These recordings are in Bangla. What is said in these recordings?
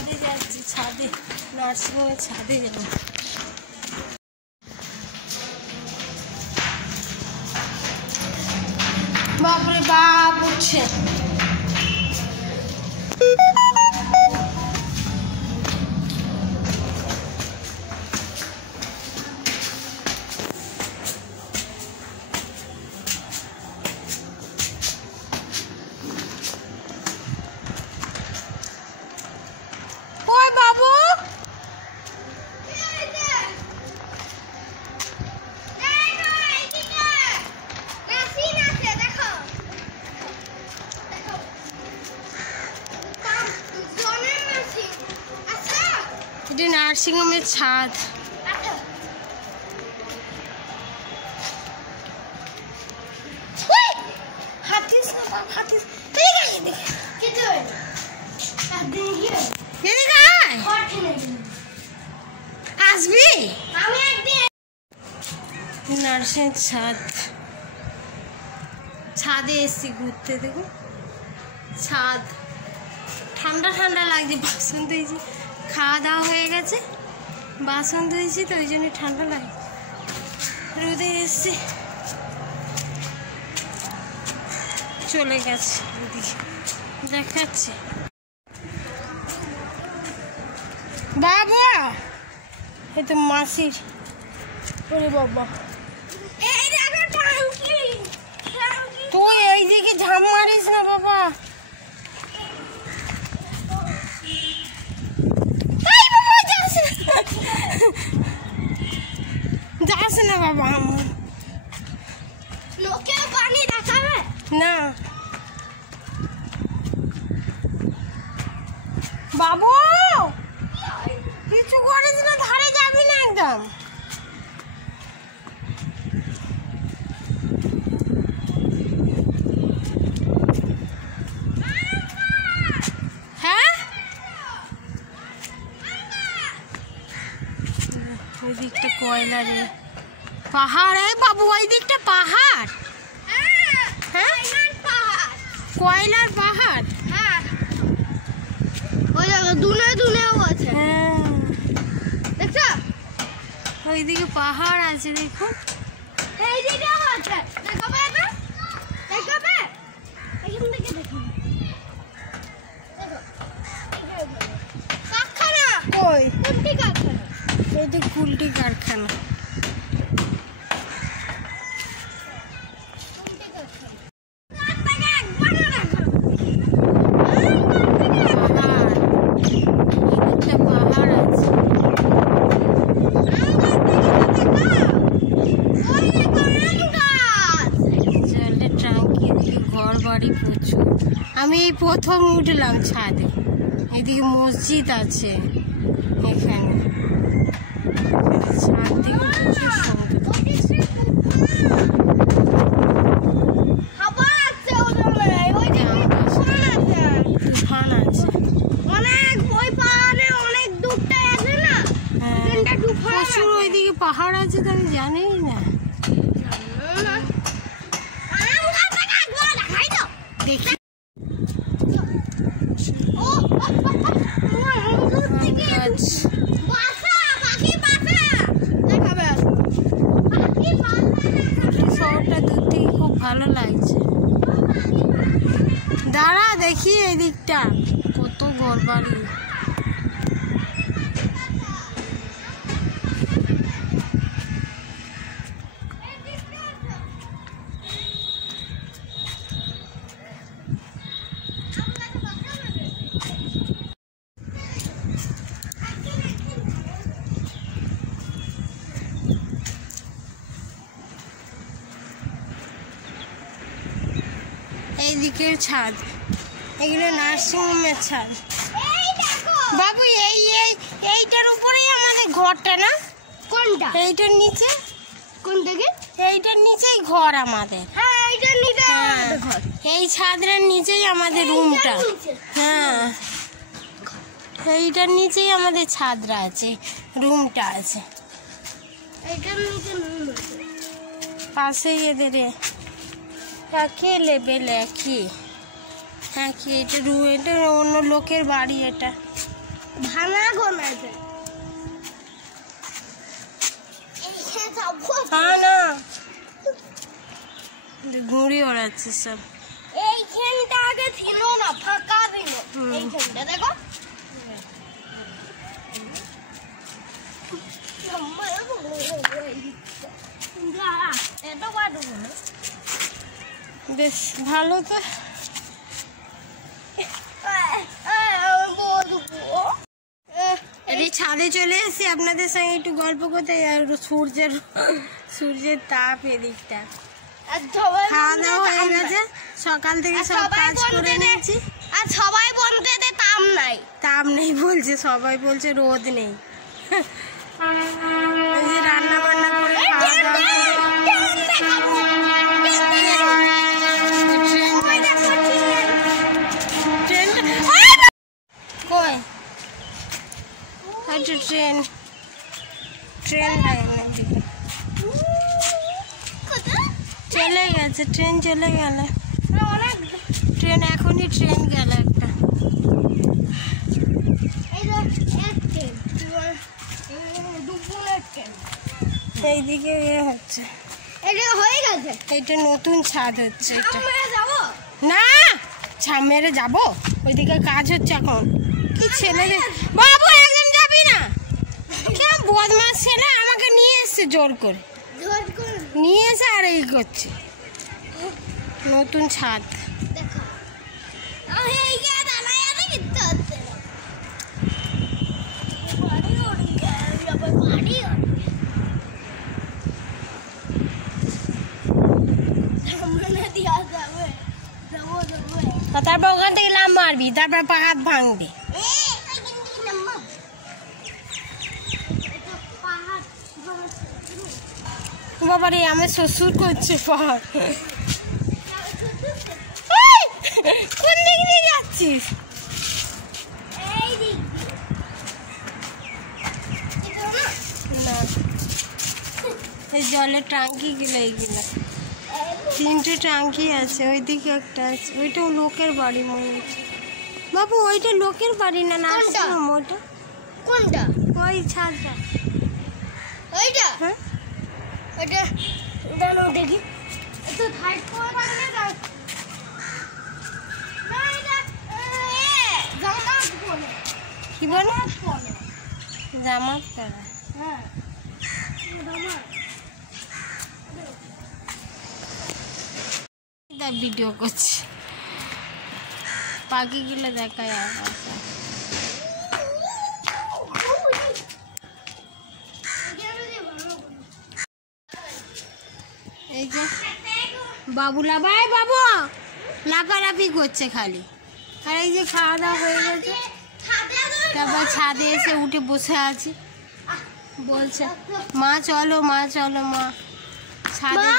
ছাদে যাচ্ছি, ছাদে নার্সিংহোমের ছাদে যাবো। বাপরে বাপ উঠছে। এটা নার্সিংহোমের ছাদ। আসবি নার্সিং ছাদ, ছাদে এসছি ঘুরতে। দেখো ছাদ, ঠান্ডা ঠান্ডা লাগছে। বাসন ধুয়েছি, খাওয়া দাওয়া হয়ে গেছে, বাসন ধুয়েছি তো ওই জন্য ঠান্ডা লাগছে। রোদে এসছি, চলে গেছে ওদিকে দেখাচ্ছে। বাবা এই তো মাসির। ওরে বাবা, তুই এইদিকে ঝাম মারিস না বাবা। যাস না বাবা, আমার লোকে পানি দেখাবে না। বাবু কিছু করিস না, ধারে যাবি না একদম। হ্যাঁ ওই দিকটা কয়লা রে, পাহাড়। এই বাবু ওই দিকটা পাহাড়। হ্যাঁ কয়লার পাহাড়। হ্যাঁ ওই জায়গা দুনে দুনেও আছে। হ্যাঁ দেখছো ওইদিকে পাহাড় আছে, দেখো এইদিকেও আছে। দেখো বাবা, দেখো বাবা, এখান থেকে দেখো কারখানা। কই কুলটি কারখানা? এইটা কুলটি কারখানা। প্রচুর। আমি এই প্রথম উঠলাম ছাদে। এদিকে মসজিদ আছে, এখানে ছাদ থেকে প্রচুর তুফান আছে অনেক। ওই পাহাড়ে অনেক দূরটায় আছে না, প্রচুর ওইদিকে পাহাড় আছে তো আমি জানি না। দেখি শহরটা দূর থেকে খুব ভালো লাগছে। দাঁড়া দেখি এই দিকটা কত ঘরবাড়ি। এইদিকের ছাদ, এগুলো নার্সিংহোমের ছাদ। বাবু এইটার উপরেই আমাদের ঘরটা না? কোনটা? এইটার নিচে। কোন দিকে? এইটার নিচেই ঘর আমাদের। হ্যাঁ এইটার নিচে আমাদের ঘর। এই ছাদের নিচেই আমাদের রুমটা। হ্যাঁ এইটার নিচেই আমাদের ছাদরা আছে, রুমটা আছে। এইটার নিচে পাশেই এদের একই লেভেল, একই। এটা অন্য লোকের বাড়ি। এটা ভাঙা গোনাতে না ঘুড়ি ওড়াচ্ছে সব। এইখানটা আগে ছিল না, ফাঁকা ছিল। এইখানটা দেখো বেশ ভালো তো। ছাদে চলে এসেছি আপনাদের সঙ্গে একটু গল্প করতে। আর সূর্যের তাপ এদিকটা। খাওয়া দাওয়া হয়ে গেছে, সকাল থেকে সব কাজ করে নিয়েছি। আর সবাই বলতে তাপ নাই, তাপ নেই বলছে, সবাই বলছে রোদ নেই। রান্না বান্না করে চলে গেছে, ট্রেন চলে গেল। ট্রেন এখনই ট্রেন গেল একটা। এইদিকে হচ্ছে, হয়ে গেছে। এটা নতুন ছাদ হচ্ছে। না ছামেরে যাবো, ওইদিকে কাজ হচ্ছে এখন। কি ছেলে বাবু, একদম যাবি না। কেমন বদমাস ছেলে, আমাকে নিয়ে এসছে জোর করে নিয়ে এসে আর এই করছে। নতুন ছাদ তারপর ওখান থেকে লাম মারবি, তারপর হাত ভাঙবি। বাবারে আমার শ্বশুর করছে পাহাড়। কোন দিক দিয়ে যাচ্ছিস? না এই জলের ট্যাঙ্কি গুলো, এইগুলো 3টে ট্যাঙ্কি আছে। ওইদিকে একটা আছে, ওইটা লোকের বাড়ি মনে হচ্ছে। বাবু ওইটা লোকের বাড়ি না, নার্সিংহোম। ওইটা কোনটা? ওই ছাদটা, ওইটা। হ্যাঁ ওইটা দাঁড়াও দেখি। একটু হাইট করে রাখলে না। কি বলে? জামাত করা। হ্যাঁ ভিডিও করছি, পাখিগুলো দেখায়। এই যে বাবুলা ভাই, বাবু লাফালাফি করছে খালি। আর এই যে খাওয়া দাওয়া হয়ে গেছে, তারপর ছাদে এসে উঠে বসে আছি। বলছে মা চলো, মা চলো, মা ছাদে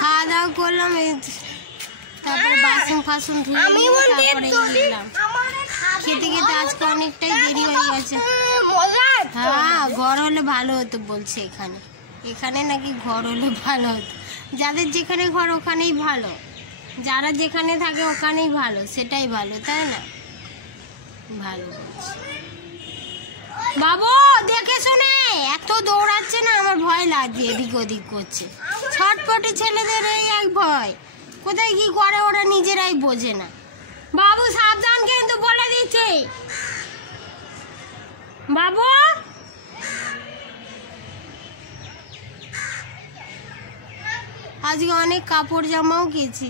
খাওয়া দাওয়া করলাম। এই তারপরে বাসন ফাসন ধুয়ে তারপরে গেলাম খেতে খেতে। আজকে অনেকটাই দেরি হয়ে গেছে। হ্যাঁ ঘর হলে ভালো হতো বলছে। এখানে নাকি ঘর হলে ভালো হতো। যাদের যেখানে ঘর ওখানেই ভালো, যারা যেখানে থাকে ওখানেই ভালো, সেটাই ভালো, তাই না? ভালো বলছে। বাবু দেখে শুনে এত দৌড়াচ্ছে না, আমার ভয় লাগছে। এদিক ওদিক করছে, ছটপটি ছেলেদের এই এক ভয়। কোথায় কি করে ওরা নিজেরাই বোঝে না। বাবু সাবধান কিন্তু বলে দিচ্ছে। বাবু আজকে অনেক কাপড় জামাও কিনেছি,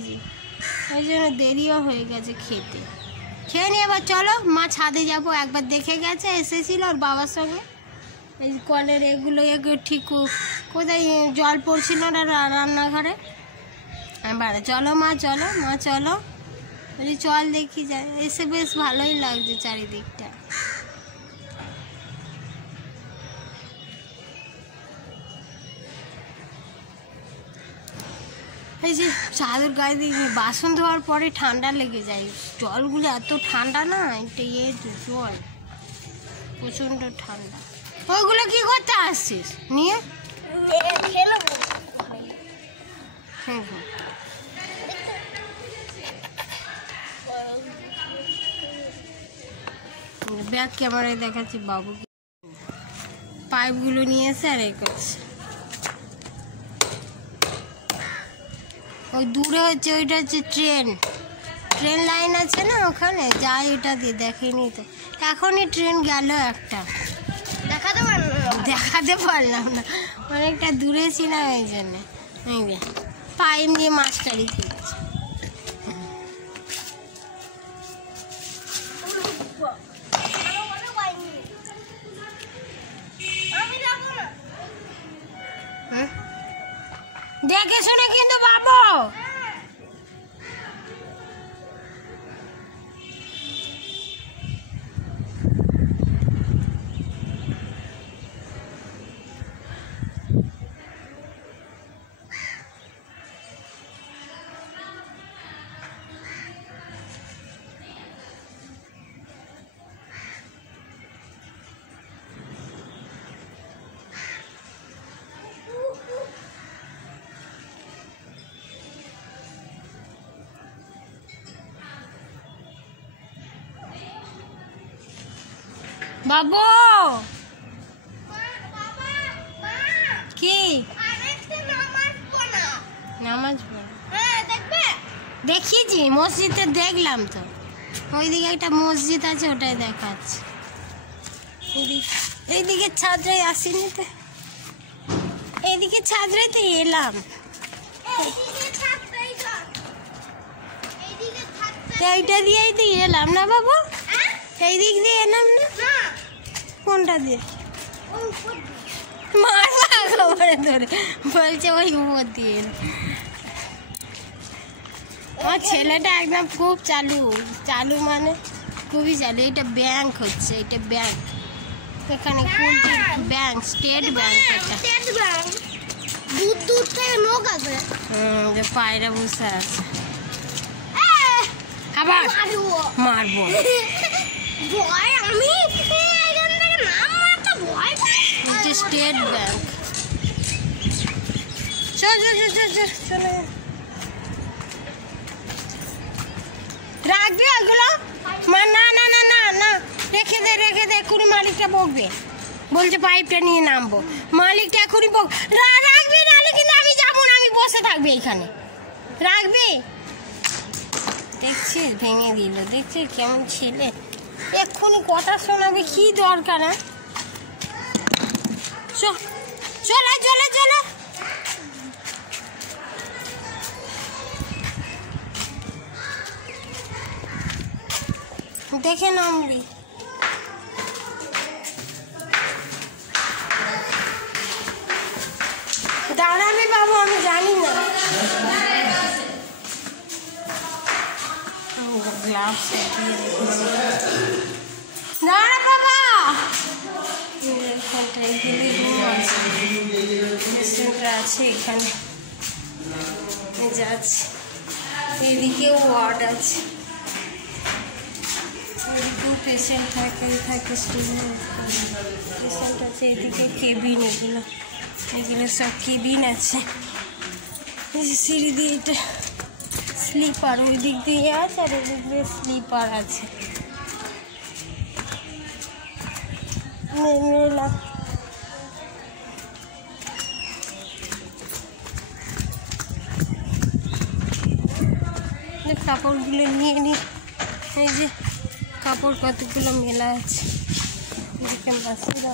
ওই জন্য দেরিও হয়ে গেছে খেতে। খেয়ে নিয়ে এবার চলো, মা ছাদে যাবো। একবার দেখে গেছে, এসেছিল ওর বাবার সঙ্গে। এই কলের এগুলো ঠিক কোথায় জল পড়ছিল না রান্নাঘরে। এবার চলো মা, চলো মা, চলো। বলি চল দেখি যাই। এসে বেশ ভালোই লাগছে চারিদিকটা। এই যে চাদর গায়ে দিয়ে বাসন ধোয়ার পরে ঠান্ডা লেগে যায়। জলগুলো এত ঠান্ডা না, এটা জল প্রচণ্ড ঠান্ডা। ওইগুলো কি করতে আসছিস নিয়ে? হ্যাঁ হ্যাঁ ব্যাক ক্যামেরায় দেখাচ্ছি বাবু পাইপগুলো নিয়ে এসে আর এ করছে। ওই দূরে হচ্ছে ওইটা হচ্ছে ট্রেন লাইন আছে না ওখানে, যাই ওটা দিয়ে দেখেনি তো, এখনই ট্রেন গেল একটা, দেখাতে পারলাম না, অনেকটা দূরে ছিলাম এই জন্যে। পাইপ নিয়ে মাস্টারি করছে। দেখে শুনে কিন্তু বাবু। বাবু কি নামাজ দেখিয়েছি মসজিদে, দেখলাম তো ওইদিকে একটা মসজিদ আছে ওটাই দেখাচ্ছে। এইদিকে ছাদরাই আসিনি তো, এইদিকে ছাদরাই তো এলাম, এইটা দিয়েই তো এলাম না বাবু, এই দিক দিয়ে এলাম না, কোনটা দিয়ে মারবা ধরে বলছে ওই উপর দিয়ে। আমার ছেলেটা একদম খুব চালু মানে খুবই চালু। এটা ব্যাংক হচ্ছে, এটা ব্যাংক, এখানে কোনটি ব্যাংক, স্টেট ব্যাংক, এটা দূর থেকে লোক আসবে। যে পায়রা বসে আছে, আবার মারবো আমি, স্টেট ব্যাংক। চলে রাখবি ওগুলো, না না না না না রেখে দে এক্ষুনি মালিকটা বকবে, বলছে পাইপটা নিয়ে নামবো, মালিকটা এক্ষুনি রাখবি, নাহলে কিন্তু আমি যাবো না, আমি বসে থাকবি এখানে, রাখবি। দেখছিস ভেঙে দিল, দেখছিস কেমন ছেলে, এক্ষুনি কথা শোনাবে, কি দরকার। চলে দেখে নামবি। দাঁড়াবি বাবু, আমি জানি না। গ্লাভস দাঁড়া বাবা, আছে এখানে যাচ্ছে, এদিকেও ওয়ার্ড আছে, এদিকেও পেশেন্ট থাকে পেশেন্ট আছে, এদিকে কেবিন, এগুলো সব কেবিন আছে। সিঁড়ি দিয়ে এটা স্লিপার, ওই দিক দিয়ে আছে আর এদিক দিয়ে স্লিপার আছে। মেলা কাপড়গুলো নিয়ে নি, এই যে কাপড় কতগুলো মেলা আছে, এদিকে মাসিরা